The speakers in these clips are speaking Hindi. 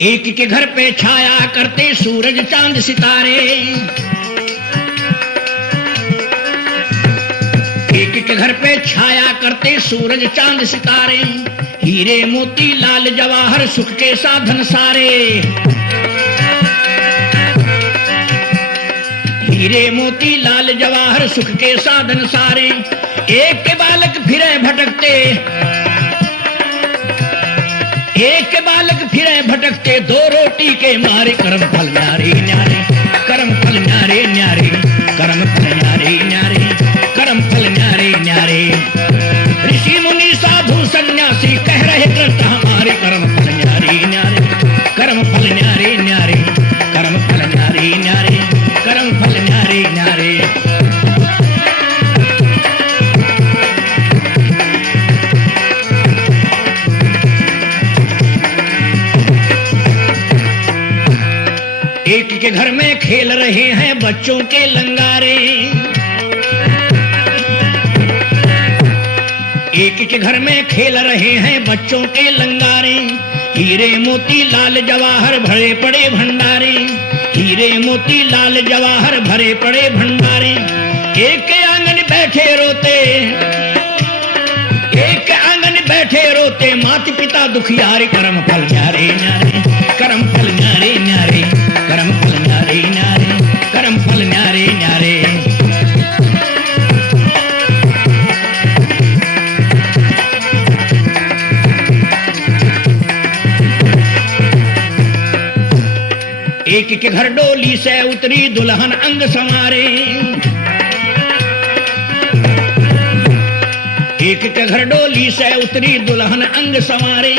एक के घर पे छाया करते सूरज चांद सितारे, एक के घर पे छाया करते सूरज चांद सितारे, हीरे मोती लाल जवाहर सुख के साधन सारे, हीरे मोती लाल जवाहर सुख के साधन सारे। एक के बालक फिरे भटकते, एक के बालक फिरे भटकते, दो रोटी के मारे, कर्म फल न्यारे न्यारे, कर्म फल न्यारे न्यारे, कर्म फल न्यारे न्यारे, कर्म फल न्यारे न्यारे। ऋषि मुनि साधु सन्यासी कह रहे कृष्ण हमारे, कर्म फल न्यारे न्यारे, कर्म फल न्यारे न्यारे, कर्म फल न्यारे न्यारे, कर्म फल न्यारे न्यारे। एक के घर में खेल रहे हैं बच्चों के लंगारे, एक के घर में खेल रहे हैं बच्चों के लंगारे, हीरे मोती लाल जवाहर भरे पड़े भंडारे, हीरे मोती लाल जवाहर भरे पड़े भंडारे। एक के आंगन बैठे रोते, एक के आंगन बैठे रोते, माता पिता दुखियारे, कर्म फल न्यारे न्यारे, कर्म फल न्यारे न्यारे, कर्म फल न्यारे न्यारे, कर्म फल न्यारे न्यारे। एक के घर डोली से उतरी दुल्हन अंग संवारे, एक के घर डोली से उतरी दुल्हन अंग संवारे,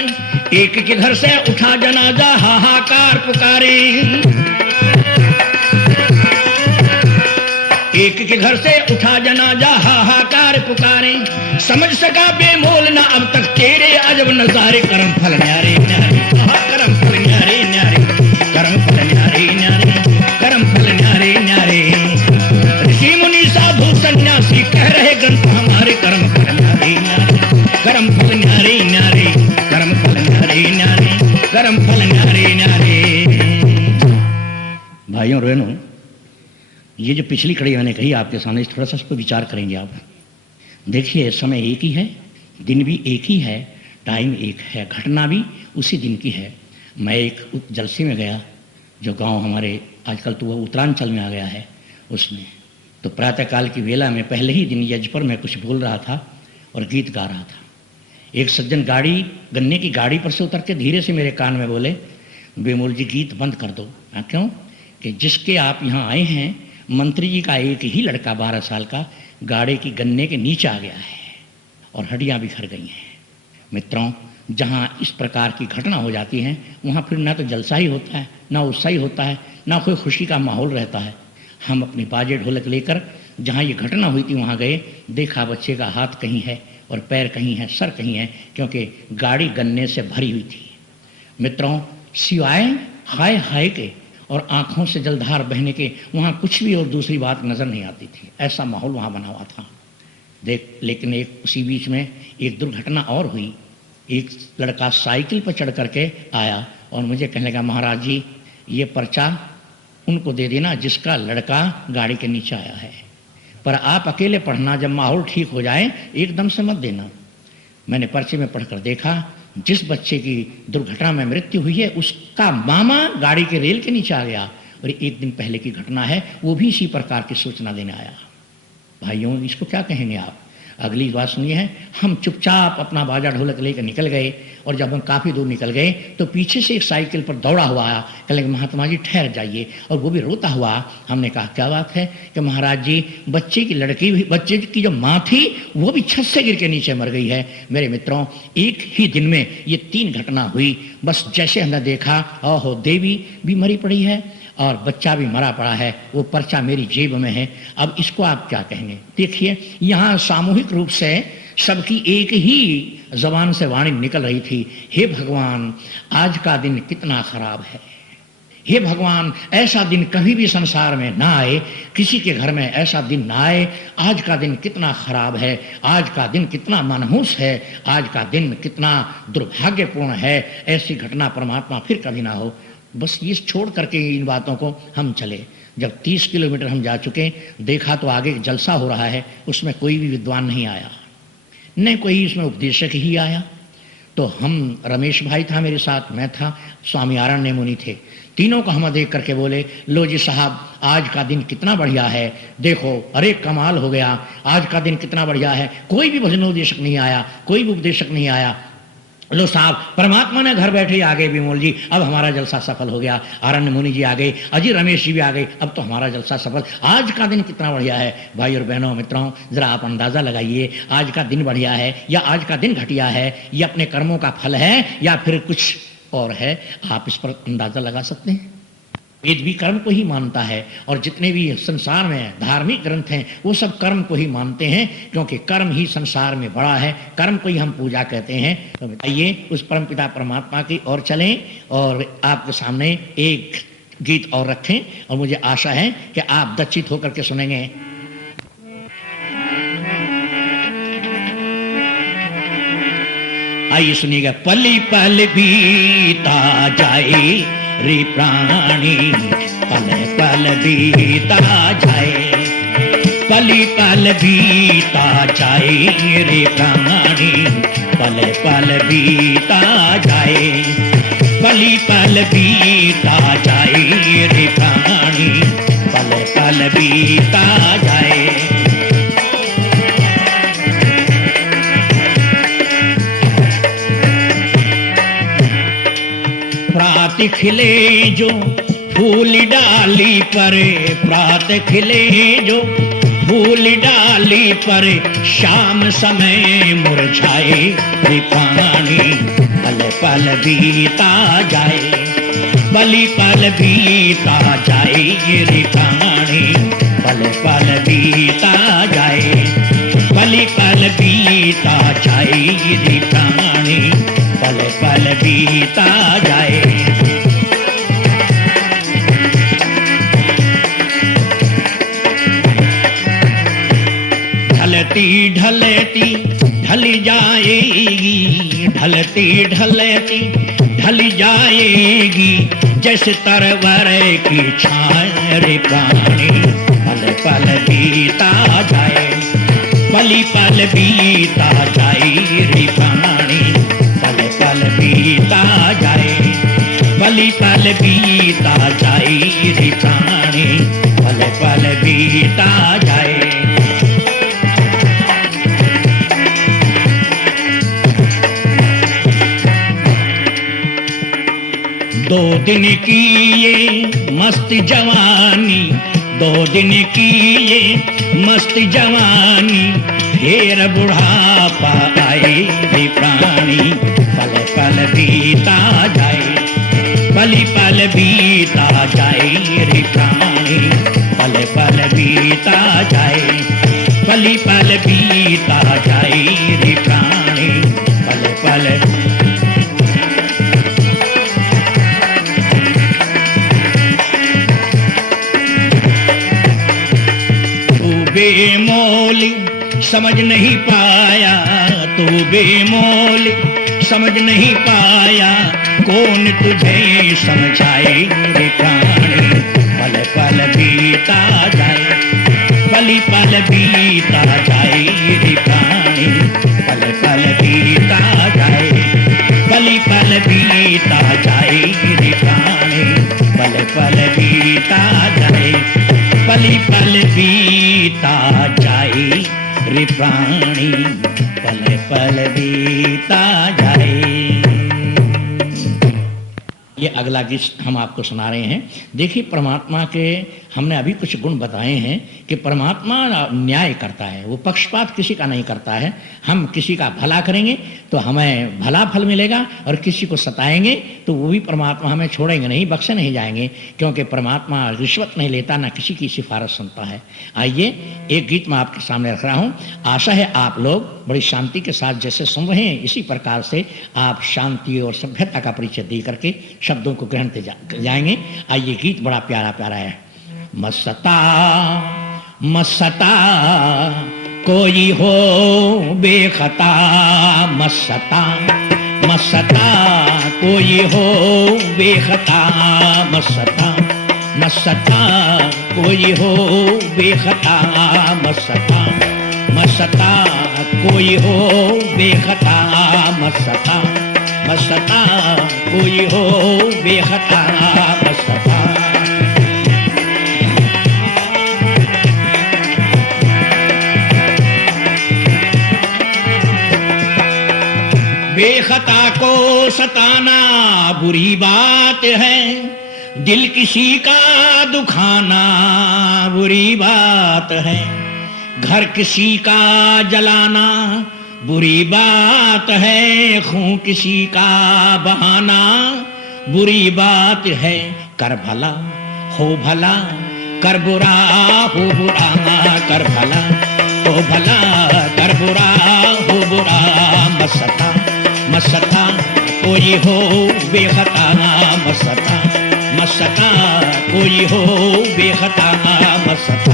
एक के घर से उठा जनाजा हाहाकार पुकारे, एक के घर से उठा जनाजा हाहाकार पुकारे। समझ सका बेमोल ना अब तक तेरे अजब नजारे, कर्म फल न्यारे न्यारे, कर्म फल न्यारे न्यारे, कर्म फल न्यारे न्यारे, कर्म फल न्यारे न्यारे। ऋषि मुनि साधु सन्यासी कह रहे ग्रंथ हमारे, कर्म फल न्यारे न्यारे, कर्म फल न्यारे न्यारे, कर्म फल न्यारे न्यारे, कर्म फल न्यारे न्यारे। भाइयों बहनों, ये जो पिछली कड़ी मैंने कही आपके सामने, थोड़ा सा इस पर विचार करेंगे आप। देखिए, समय एक ही है, दिन भी एक ही है, टाइम एक है, घटना भी उसी दिन की है। मैं एक जलसे में गया, जो गांव हमारे आजकल तो वह उत्तरांचल में आ गया है, उसमें तो प्रातःकाल की वेला में पहले ही दिन यज्ञ पर मैं कुछ बोल रहा था और गीत गा रहा था। एक सज्जन गन्ने की गाड़ी पर से उतर के धीरे से मेरे कान में बोले, बेमोल जी गीत बंद कर दो। क्यों? कि जिसके आप यहाँ आए हैं, मंत्री जी का एक ही लड़का 12 साल का गाड़ी की गन्ने के नीचे आ गया है और हड्डियाँ बिखर गई हैं। मित्रों, जहाँ इस प्रकार की घटना हो जाती है, वहाँ फिर ना तो जलसा ही होता है, ना उत्साह ही होता है, ना कोई खुशी का माहौल रहता है। हम अपनी बाजे ढोलक लेकर जहाँ ये घटना हुई थी वहाँ गए, देखा बच्चे का हाथ कहीं है और पैर कहीं है, सर कहीं है, क्योंकि गाड़ी गन्ने से भरी हुई थी। मित्रों, सिवाय हाय हाय के और आँखों से जलधार बहने के वहाँ कुछ भी और दूसरी बात नज़र नहीं आती थी। ऐसा माहौल वहाँ बना हुआ था। लेकिन एक उसी बीच में एक दुर्घटना और हुई। एक लड़का साइकिल पर चढ़ करके आया और मुझे कहने लगा, महाराज जी ये पर्चा उनको दे देना जिसका लड़का गाड़ी के नीचे आया है, पर आप अकेले पढ़ना, जब माहौल ठीक हो जाए एकदम से मत देना। मैंने पर्चे में पढ़कर देखा, जिस बच्चे की दुर्घटना में मृत्यु हुई है उसका मामा गाड़ी के रेल के नीचे आ गया और एक दिन पहले की घटना है, वो भी इसी प्रकार की सूचना देने आया। भाइयों, इसको क्या कहेंगे आप? अगली बात सुनिए है, हम चुपचाप अपना बाजा ढोलक लेकर निकल गए और जब हम काफ़ी दूर निकल गए तो पीछे से एक साइकिल पर दौड़ा हुआ आया, कहने लगे महात्मा जी ठहर जाइए, और वो भी रोता हुआ। हमने कहा क्या बात है? कि महाराज जी बच्चे की जो माँ थी वो भी छत से गिर के नीचे मर गई है। मेरे मित्रों, एक ही दिन में ये 3 घटना हुई। बस जैसे हमने देखा, ओहो देवी भी मरी पड़ी है और बच्चा भी मरा पड़ा है, वो पर्चा मेरी जेब में है। अब इसको आप क्या कहेंगे? देखिए, यहाँ सामूहिक रूप से सबकी एक ही जबान से वाणी निकल रही थी, हे भगवान आज का दिन कितना खराब है, हे भगवान, ऐसा दिन कभी भी संसार में ना आए, किसी के घर में ऐसा दिन ना आए। आज का दिन कितना खराब है, आज का दिन कितना मनहूस है, आज का दिन कितना दुर्भाग्यपूर्ण है, ऐसी घटना परमात्मा फिर कभी ना हो। बस ये छोड़ करके इन बातों को हम चले। जब 30 किलोमीटर हम जा चुके, देखा तो आगे जलसा हो रहा है, उसमें कोई भी विद्वान नहीं आया, न कोई इसमें उपदेशक ही आया। तो हम, रमेश भाई था मेरे साथ, मैं था, स्वामी आरण्य मुनि थे, तीनों को हम देख करके बोले, लो जी साहब, आज का दिन कितना बढ़िया है, देखो, अरे कमाल हो गया, आज का दिन कितना बढ़िया है। कोई भी भजनोपदेशक नहीं आया, कोई भी उपदेशक नहीं आया। लो साहब, परमात्मा ने घर बैठे ही आ गए विमोल जी, अब हमारा जलसा सफल हो गया। आरण्य मुनि जी आ गए, अजी रमेश जी भी आ गए, अब तो हमारा जलसा सफल। आज का दिन कितना बढ़िया है। भाई और बहनों, मित्रों, जरा आप अंदाजा लगाइए, आज का दिन बढ़िया है या आज का दिन घटिया है, या अपने कर्मों का फल है या फिर कुछ और है। आप इस पर अंदाजा लगा सकते हैं। वेद भी कर्म को ही मानता है, और जितने भी संसार में धार्मिक ग्रंथ हैं वो सब कर्म को ही मानते हैं, क्योंकि कर्म ही संसार में बड़ा है, कर्म को ही हम पूजा कहते हैं। तो बताइए, उस परमपिता परमात्मा की ओर चलें, और आपके सामने एक गीत और रखें, और मुझे आशा है कि आप दक्षित होकर के सुनेंगे। आइए सुनिएगा। पली पल बीता जाए रे प्राणी, पल पल बीता जाए, पली पल बीता जाए रे प्राणी, पल पल बीता जाए, पली पल बीता जाए रे प्राणी, पल पल बीता जाए। प्रात खिले जो फूल डाली पर, प्रात खिले जो फूल डाली पर, शाम समय मुरझाए रे प्राणी, पल पल बीता जाए, पली पल बीता जाए रे प्राणी, पल पल बीता जाए, पली पल बीता जाए रे प्राणी, पल पल बीता जाए। ढलती ढलती ढल जाएगी, ढलती ढलती ढल जाएगी, जैसे तरवर की छाया रे प्राणी, पल पल बीता जाए, पली पल बीता जाए रे प्राणी, पल पल बीता जाए, पली पल बीता जाए रे प्राणी, पल पल बीता जाए। दो दिन की ये मस्त जवानी, दो दिन की ये मस्त जवानी, फिर बुढ़ापा आए रे प्राणी, पल पल बीता जाए, पली पल बीता जाए रे प्राणी, पल पल बीता जाए, पली पल बीता जाए रे प्राणी, पल पल। बेमोल समझ नहीं पाया, तू बेमोल समझ नहीं पाया, कौन तुझे समझाए रे प्राणी, पल पल बीता जाए, पली पल बीता जाए रे प्राणी, पल पल बीता जाए, पली पल बीता जाए रे प्राणी, पल पल बीता जाए, पली पल बीता जाए रे प्राणी, पल पल बीता जाए। ये अगला गीत हम आपको सुना रहे हैं। देखिए, परमात्मा के हमने अभी कुछ गुण बताए हैं कि परमात्मा न्याय करता है, वो पक्षपात किसी का नहीं करता है। हम किसी का भला करेंगे तो हमें भला फल मिलेगा, और किसी को सताएंगे तो वो भी परमात्मा हमें छोड़ेंगे नहीं, बख्शे नहीं जाएंगे, क्योंकि परमात्मा रिश्वत नहीं लेता, ना किसी की सिफारिश सुनता है। आइए, एक गीत मैं आपके सामने रख रहा हूँ। आशा है आप लोग बड़ी शांति के साथ जैसे सुन रहे हैं, इसी प्रकार से आप शांति और सभ्यता का परिचय दे करके शब्दों को ग्रहण जाएंगे। आइए, गीत बड़ा प्यारा प्यारा है। मस्ता मस्ता कोई हो बेखता, मस्ता मस्ता कोई हो बेखता, मस्ता मस्ता कोई हो बेखता, मस्ता मस्ता कोई हो बेखता, मस्ता मस्ता कोई हो बेखता, मस्ता। बेखता को सताना बुरी बात है, दिल किसी का दुखाना बुरी बात है, घर किसी का जलाना बुरी बात है, खून किसी का बहाना बुरी बात है। कर भला हो भला, कर बुरा हो बुरा, कर भला हो भला, कर बुरा हो बुरा, मस्ता मस्ता कोई हो बेखता, मस्ता मस्ता कोई हो बेखता, मस्ता।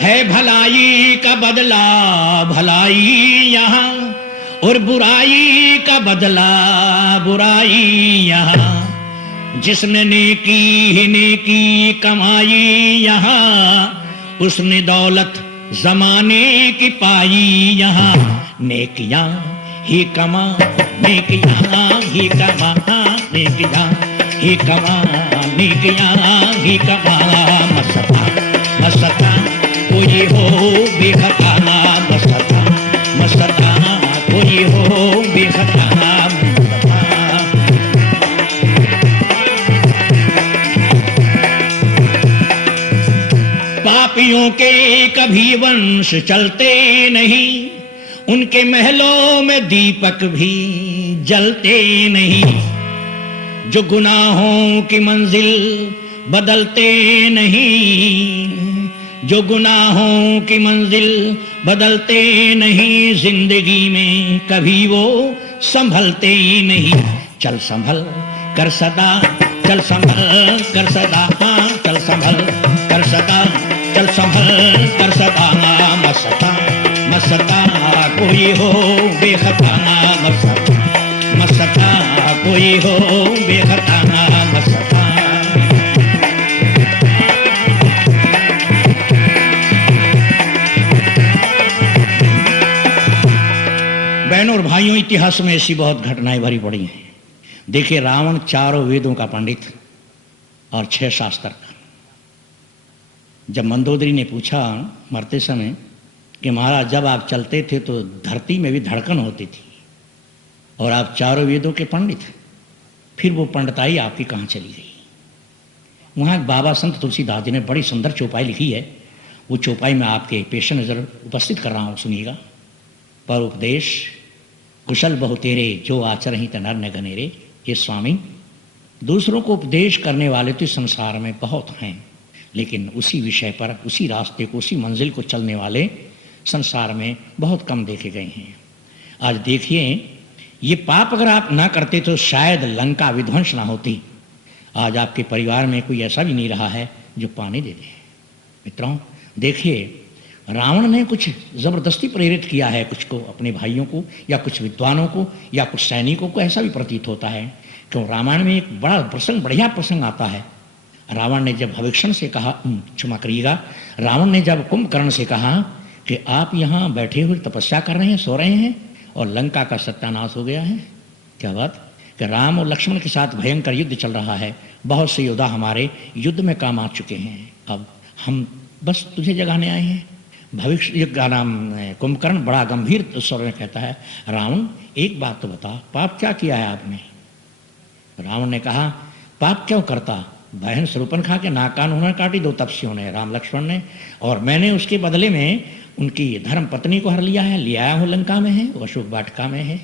है भलाई का बदला भलाई यहाँ, और बुराई का बदला बुराई यहाँ, जिसने नेकी ही नेकी कमाई यहाँ, उसने दौलत जमाने की पाई यहाँ। नेकियां ही कमा, नेकियां ही कमा, नेकियां ही कमा, नेकियां ही कमा, मस्ता मस्ता कोई हो बेखता, मस्ता मस्ता कोई हो बेखता, मस्ता। पापियों के कभी वंश चलते नहीं, उनके महलों में दीपक भी जलते नहीं, जो गुनाहों की मंजिल बदलते नहीं, जो गुनाहों की मंजिल बदलते नहीं, जिंदगी में कभी वो संभलते ही नहीं। चल संभल कर सदा, चल संभल कर सदा, चल संभल कर सदा, चल संभल कर सदा, मस्ता मस्ता कोई हो बेखता, मस्ता मस्ता कोई हो बेखता, मस्ता। बहनों और भाइयों, इतिहास में ऐसी बहुत घटनाएं भरी पड़ी हैं। देखिए, रावण 4 वेदों का पंडित और 6 शास्त्र का। जब मंदोदरी ने पूछा मरते समय कि महाराज, जब आप चलते थे तो धरती में भी धड़कन होती थी, और आप 4 वेदों के पंडित, फिर वो पंडिताई आपकी कहाँ चली गई? वहाँ बाबा संत तुलसीदास जी ने बड़ी सुंदर चौपाई लिखी है। वो चौपाई में आपके पेश नजर उपस्थित कर रहा हूँ, सुनिएगा। पर उपदेश कुशल बहु तेरे, जो आचरहि त नर न गनेरे। ये स्वामी, दूसरों को उपदेश करने वाले तो संसार में बहुत हैं, लेकिन उसी विषय पर, उसी रास्ते को, उसी मंजिल को चलने वाले संसार में बहुत कम देखे गए हैं। आज देखिए, ये पाप अगर आप ना करते तो शायद लंका विध्वंस ना होती। आज आपके परिवार में कोई ऐसा भी नहीं रहा है जो पानी दे दे। मित्रों, देखिए, रावण ने कुछ जबरदस्ती प्रेरित किया है कुछ को, अपने भाइयों को या कुछ विद्वानों को या कुछ सैनिकों को, ऐसा भी प्रतीत होता है। क्यों? रामायण में एक बड़ा प्रसंग, बढ़िया प्रसंग आता है। रावण ने जब भविष्य से कहा, क्षमा करिएगा, रावण ने जब कुंभकर्ण से कहा कि आप यहाँ बैठे हुए तपस्या कर रहे हैं, सो रहे हैं, और लंका का सत्यानाश हो गया है। क्या बात कि राम और लक्ष्मण के साथ भयंकर युद्ध चल रहा है, बहुत से योद्धा हमारे युद्ध में काम आ चुके हैं, अब हम बस तुझे जगाने आए हैं। भविष्य का नाम कुंभकर्ण बड़ा गंभीर स्वर में कहता है, रावण एक बात तो बता, पाप क्या किया है आपने? रावण ने कहा, पाप क्यों करता? बहन शूर्पणखा के नाक कान उन्होंने काटी 2 तपस्वियों ने, राम लक्ष्मण ने, और मैंने उसके बदले में उनकी धर्म पत्नी को हर लिया है, ले आया हूँ, लंका में है, वो अशोक वाटिका में है।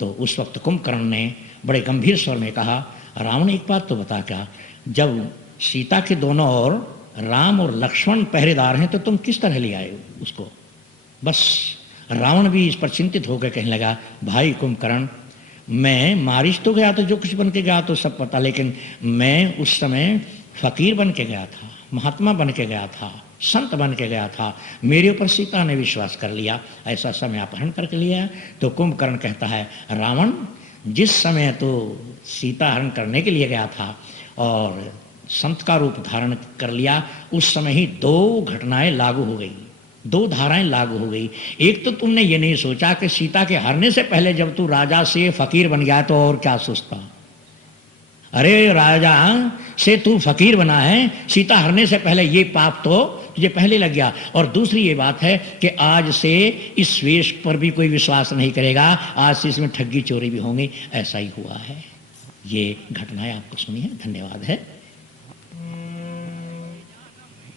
तो उस वक्त कुंभकर्ण ने बड़े गंभीर स्वर में कहा, रावण एक बात तो बता, क्या जब सीता के दोनों ओर राम और लक्ष्मण पहरेदार हैं तो तुम किस तरह ले आए उसको? बस रावण भी इस पर चिंतित होकर कहने लगा, भाई कुंभकर्ण, मैं मारिच तो गया था, जो कुछ बन के गया तो सब पता, लेकिन मैं उस समय फकीर बन के गया था, महात्मा बन के गया था, संत बन के गया था, मेरे ऊपर सीता ने विश्वास कर लिया, ऐसा समय अपहरण करके लिया। तो कुंभकर्ण कहता है, रावण, जिस समय तो सीता हरण करने के लिए गया था और संत का रूप धारण कर लिया, उस समय ही दो घटनाएं लागू हो गई, दो धाराएं लागू हो गई। एक तो तुमने ये नहीं सोचा कि सीता के हरने से पहले जब तू राजा से फकीर बन गया तो और क्या सोचता? अरे राजा से तू फकीर बना है, सीता हरने से पहले ये पाप तो तुझे पहले लग गया। और दूसरी ये बात है कि आज से इस वेश पर भी कोई विश्वास नहीं करेगा, आज से इसमें ठगी चोरी भी होंगी, ऐसा ही हुआ है। ये घटनाएं आपको सुनी है। धन्यवाद है।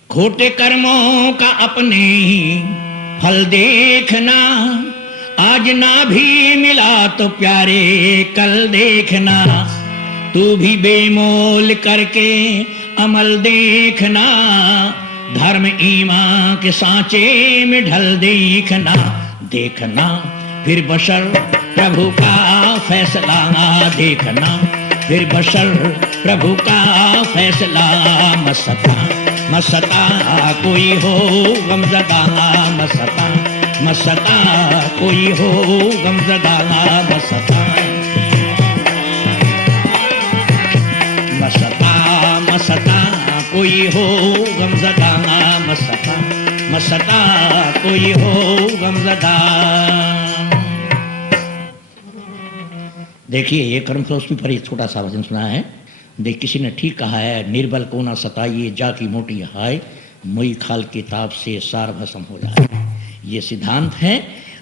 खोटे कर्मों का अपने ही फल देखना, आज ना भी मिला तो प्यारे कल देखना, तू भी बेमोल करके अमल देखना, धर्म ईमान के सांचे में ढल देखना, देखना फिर बशर प्रभु का फैसला, देखना फिर बशर प्रभु का फैसला, मसता मसता कोई हो गमज़दा, मसता मसता कोई हो गमज़दा, मसता मसता मसता कोई हो गमज़दा, मसता मसता कोई हो गमज़दा। देखिए, ये कर्म फिलॉसफी पर एक छोटा सा वचन सुना है। देख, किसी ने ठीक कहा है, निर्बल को ना सताइए, जा की मोटी हाय, मुई खाल किताब से सार भस्म हो जाए। ये सिद्धांत है।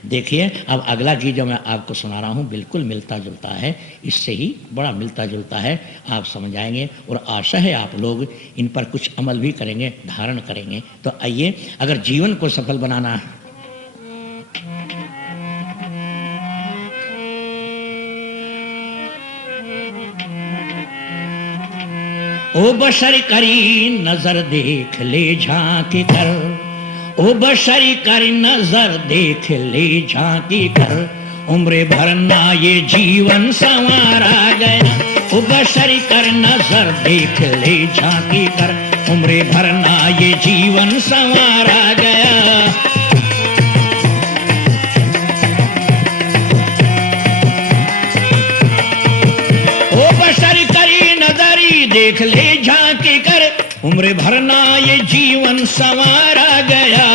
देखिए, अब अगला गीत जो मैं आपको सुना रहा हूँ बिल्कुल मिलता जुलता है, इससे ही बड़ा मिलता जुलता है, आप समझ आएंगे और आशा है आप लोग इन पर कुछ अमल भी करेंगे, धारण करेंगे। तो आइए, अगर जीवन को सफल बनाना है, ओ बशर करी नजर देख ले झांकी कर, ओ बशरी कर नजर देख ले झांकी कर, उम्र भर ना ये जीवन संवारा गया, ओ बशरी कर नजर देख ले झांकी कर, उम्र भर ना ये जीवन संवारा गया। ओ बशरी करी नजरी देख ले झांकी कर, उम्र भर ना ये जीवन संवारा गया।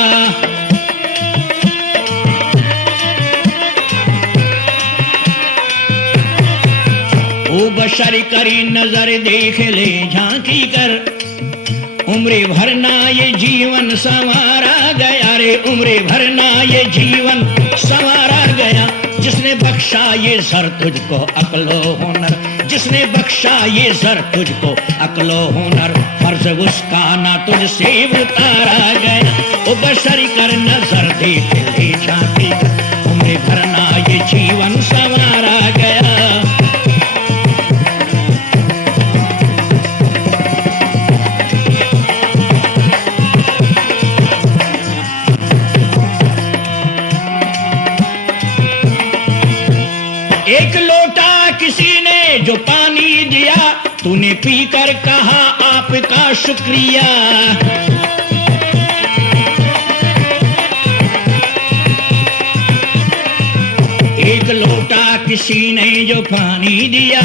ओ बशर करी नजर देख ले झांकी कर, उम्र भर ना ये जीवन संवारा गया रे, उम्र भर ना ये जीवन संवारा गया। जिसने बख्शा ये सर तुझको अक्लो हुनर, जिसने बख्शा ये सर तुझको अक्लो हुनर, फर्ज उसका ना तुझसे उतारा गया। ओ बशर कर नजर देख ले झांकी कर, उम्र भर ना ये जीवन संवारा गया। एक लोटा किसी ने जो पानी दिया, तूने पीकर कहा आपका शुक्रिया। एक लोटा किसी ने जो पानी दिया,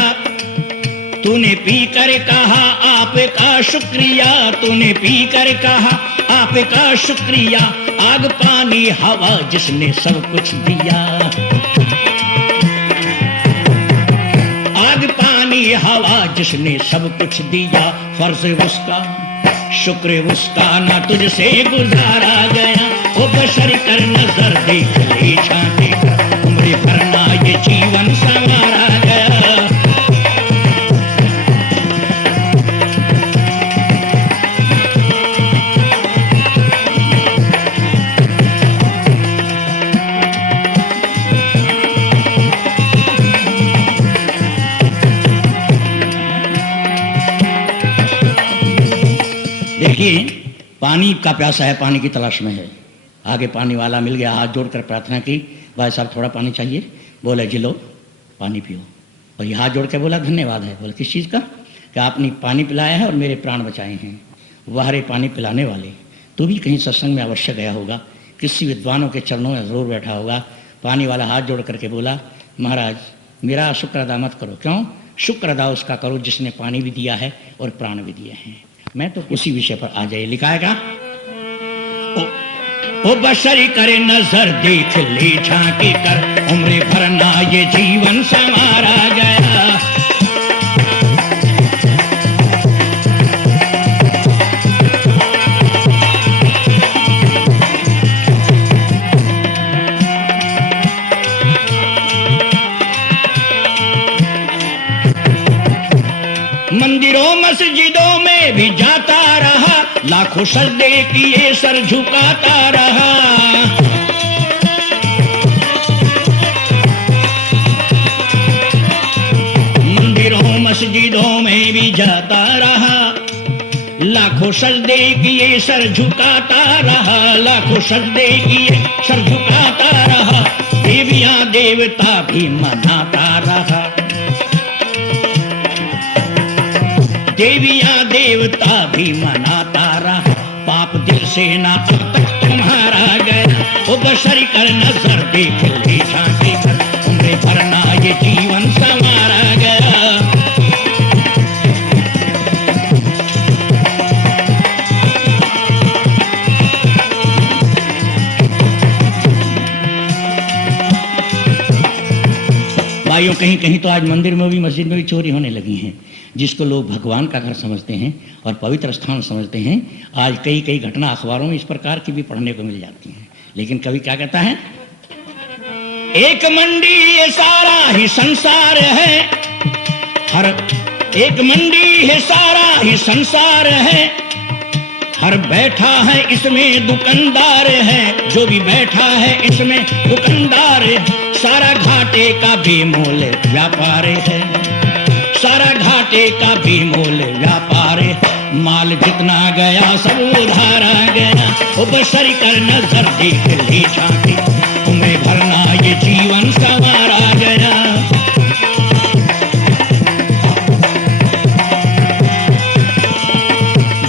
तूने पीकर कहा आपका शुक्रिया, तूने पीकर कहा आपका शुक्रिया। आग पानी हवा जिसने सब कुछ दिया, हवा जिसने सब कुछ दिया, फर्ज उसका शुक्र उसका ना तुझसे गुजारा गया। ओ बशर कर नजर देख ले झांकी कर, उम्र भर ना ये जीवन संवारा गया। देखिए, पानी का प्यासा है, पानी की तलाश में है। आगे पानी वाला मिल गया, हाथ जोड़कर प्रार्थना की, भाई साहब थोड़ा पानी चाहिए। बोले जी लो पानी पियो। और ये हाथ जोड़ के बोला धन्यवाद है। बोले किस चीज़ का? कि आपने पानी पिलाया है और मेरे प्राण बचाए हैं। वाह रे पानी पिलाने वाले, तू भी कहीं सत्संग में अवश्य गया होगा, किसी विद्वानों के चरणों में ज़रूर बैठा होगा। पानी वाला हाथ जोड़ करके बोला महाराज मेरा शुक्र अदा मत करो। क्यों? शुक्र अदा उसका करो जिसने पानी भी दिया है और प्राण भी दिए हैं। मैं तो उसी विषय पर आ जाए। लिखा है क्या? ओ बशरी करे नजर देख ले झांकी कर, उम्र भर ना ये जीवन संवारा गया। मंदिरों मस्जिदों में भी जाता रहा, लाखों सजदे किए सर झुकाता रहा। मंदिरों मस्जिदों में भी जाता रहा, लाखों सजदे किए सर झुकाता रहा। लाखों सजदे किए सर झुकाता रहा, देवियां देवता भी मनाता रहा। देवियां देवता भी मनाता रहा, पाप दिल से ना तब तक तुम्हारा गया। वो बशरी कर नजर देख ले झांकी कर, उम्र भर ना ये जीवन संवारा गया। भाइयों कहीं कहीं तो आज मंदिर में भी मस्जिद में भी चोरी होने लगी हैं, जिसको लोग भगवान का घर समझते हैं और पवित्र स्थान समझते हैं। आज कई कई घटना अखबारों में इस प्रकार की भी पढ़ने को मिल जाती हैं। लेकिन कवि क्या कहता है? एक मंडी ये सारा ही संसार है, हर एक मंडी है सारा ही संसार है, हर बैठा है इसमें दुकानदार है। जो भी बैठा है इसमें दुकानदार है, सारा घाटे का बेमोल व्यापार है। सारा घाटे का बेमोल व्यापार, माल जितना गया सब उधारा गया। ओ बशरी कर नजर देख ले झांकी, तुम्हें भरना ये जीवन संवारा गया।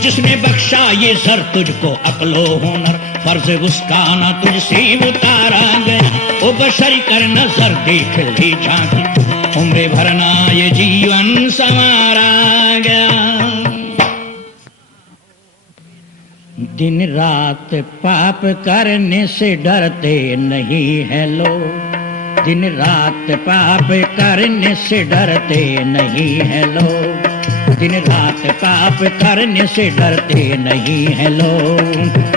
जिसने बख्शा ये सर तुझको अक्लो हुनर, फर्ज उसका ना तुझसे उतारा गया। ओ बशरी कर नजर देख ले झांकी, उम्र भरना ये जीवन संवारा गया। दिन रात पाप करने से डरते नहीं है लोग, दिन रात पाप करने से डरते नहीं है लोग, दिन रात पाप करने से डरते नहीं है लोग।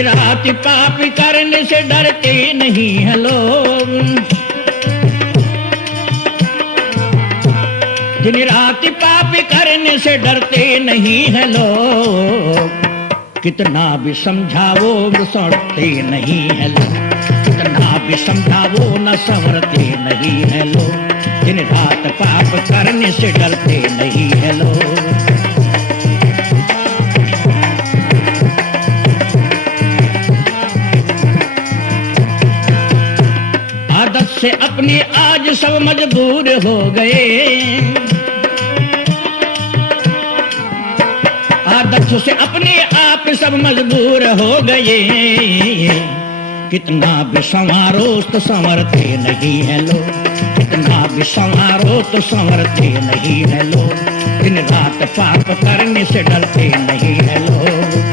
रात पाप करने से डरते नहीं है लोग, दिन रात पाप करने से डरते नहीं है लोग। कितना भी समझावो न संवरते नहीं है लोग, कितना भी समझावो न संवरते नहीं है लोग। दिन रात पाप करने से डरते नहीं है लोग। आदत से अपने आज सब मजबूर हो गए, आदत से अपने आप सब मजबूर हो गए। कितना भी संवारो तो संवरते नहीं है लोग, कितना भी संवारो तो संवरते नहीं है लोग। दिन रात पाप करने से डरते नहीं है लोग।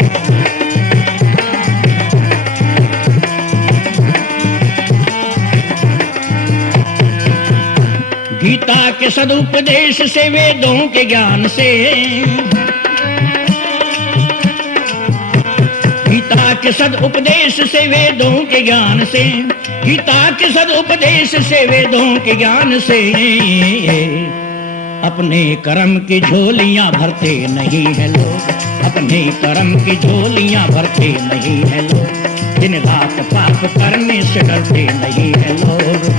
गीता के सदुपदेश से, वेदों के ज्ञान से, गीता के सदुपदेश से, वेदों के ज्ञान से, गीता के सदुपदेश से, वेदों के ज्ञान से, अपने कर्म की झोलियां भरते नहीं है लोग, अपने कर्म की झोलियां भरते नहीं है लोग। दिन रात पाप करने से डरते नहीं है लोग।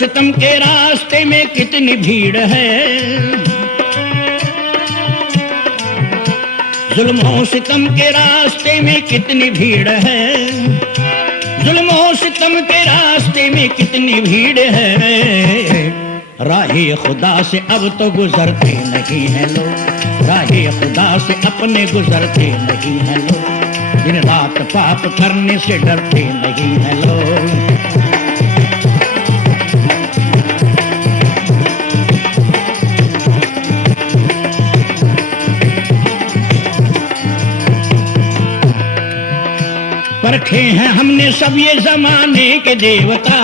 सितम के रास्ते में कितनी भीड़ है, जुल्मों सितम के रास्ते में कितनी भीड़ है, जुल्मों सितम के रास्ते में कितनी भीड़ है। राहे खुदा से अब तो गुजरते नहीं हैं लोग, राहे खुदा से अपने गुजरते नहीं हैं लोग, दिन रात पाप करने से डरते नहीं हैं लोग। परखे हैं हमने सब ये जमाने के देवता,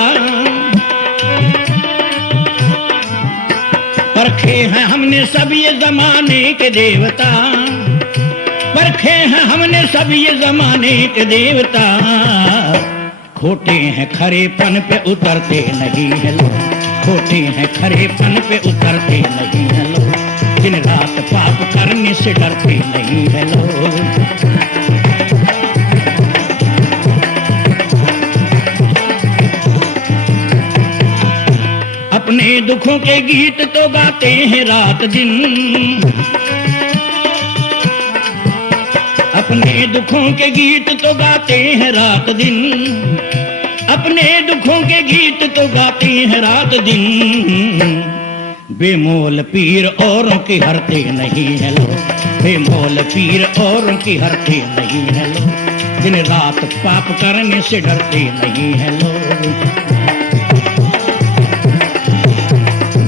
परखे हैं हमने सब ये जमाने के देवता, परखे हैं हमने सब ये जमाने के देवता। खोटे हैं खरेपन पे उतरते नहीं है लोग, खोटे हैं खरेपन पे उतरते नहीं है लोग, दिन रात पाप करने से डरते नहीं है लोग। अपने दुखों के गीत तो गाते हैं रात दिन, अपने दुखों के गीत तो गाते हैं रात दिन, अपने दुखों के गीत तो गाते हैं रात दिन। बेमोल पीर औरों की हरते नहीं है लोग, बेमोल पीर औरों की हरते नहीं है लोग, दिन रात पाप करने से डरते नहीं है लोग,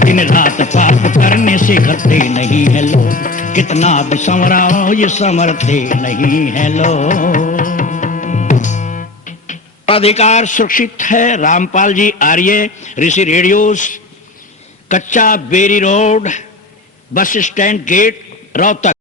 दिन रात पाप करने से घटते नहीं है लोग, कितना भी संवराओ ये संवरते नहीं है लोग। अधिकार सुरक्षित है। Rampal ji Arya, Rishi radios, Kachcha Beri road, bus stand gate, Rohtak.